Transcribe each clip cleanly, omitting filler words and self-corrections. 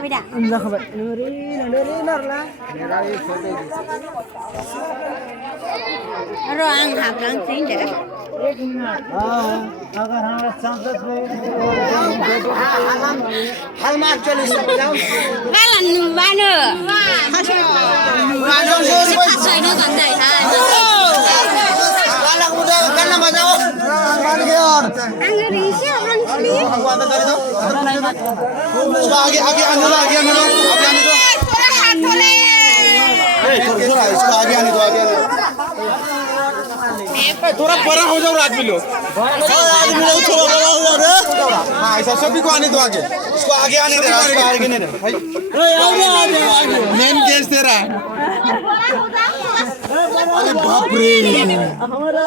जाखाबाय दा जाखाबाय नोरै नारला र' आं हाबलांसै होनदो अगर हमारा सांसद हालमा 40 गाला नुबानो खासैनो गानदै गाला उदा गाला मजाओ मान गया और आं ओरै एसे हाबलांसै वादा कर दो आगे आगे आने दो आगे आने दो आगे आने दो थोड़ा हाथ थोड़े थोड़ा इसको आगे आने दो आगे आने दो थोड़ा बड़ा हो जाओ आदमी लोग आदमी लोग थोड़ा बड़ा हो जाओ रे हाँ ऐसा सभी को आने दो आगे इसको आगे आने दे इसको आगे नहीं दे भाई आगे मेन केस तेरा अरे बाप रे हमारा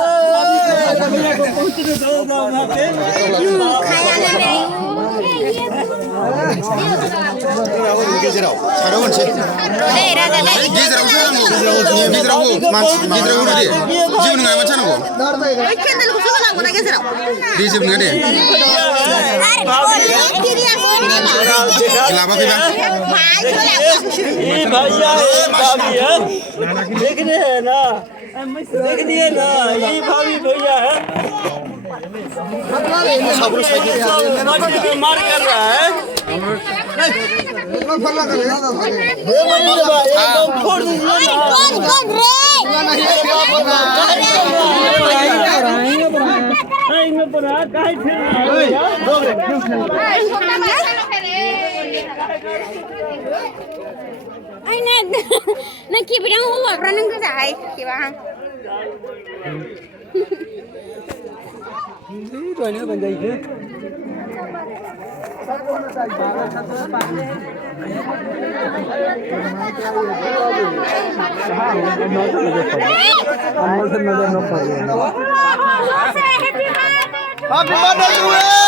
गेजेराव साराव मोनसे गेजेराव मानसि गेजेराव दे जेबो नङा मानसि नांगौ केन्देलखौसो होनांगौ ना गेजेराव दे जेबो नङा दे लाबाखैबा देखने है ना देखिए ना ये भाभी भैया है मार कर रहा है फोड़ दीजिए nè kia bị đang hú ra nâng cái dài kia bà rồi nữa bên đây chứ Happy birthday to you.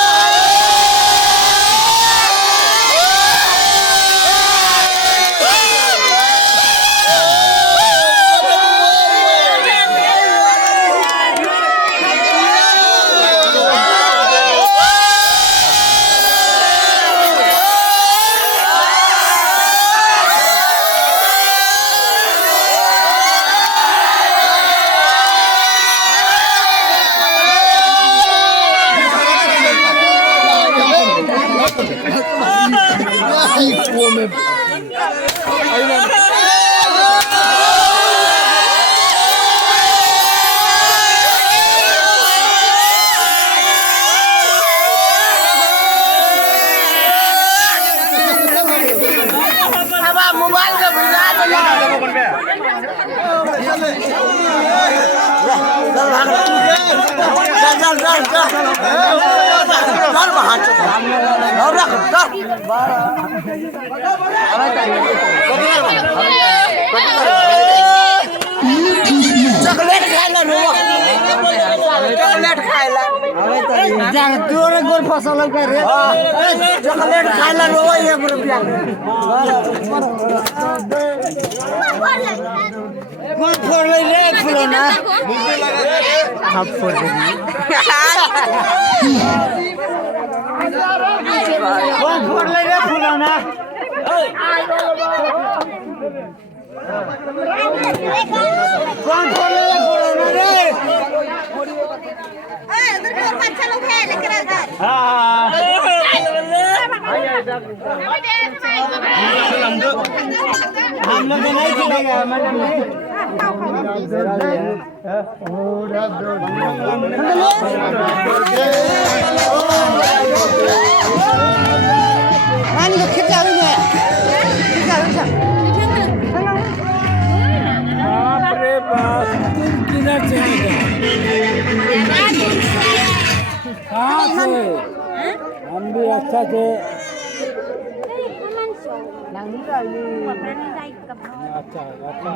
Chocolate खाइला चॉकलेट खाइला गोर गोर फसल करे चॉकलेट खाइला रो 1 रुपया कौन फोड़ ले रे फुलोना हाथ फोड़ दे कौन फोड़ ले रे फुलोना कौन फोड़ ले रे फुलोना रे उधर भी और अच्छा लोग है लेकर आ हाँ हम लोग नहीं चलेगा मैडम हम भी अच्छा से अच्छा अच्छा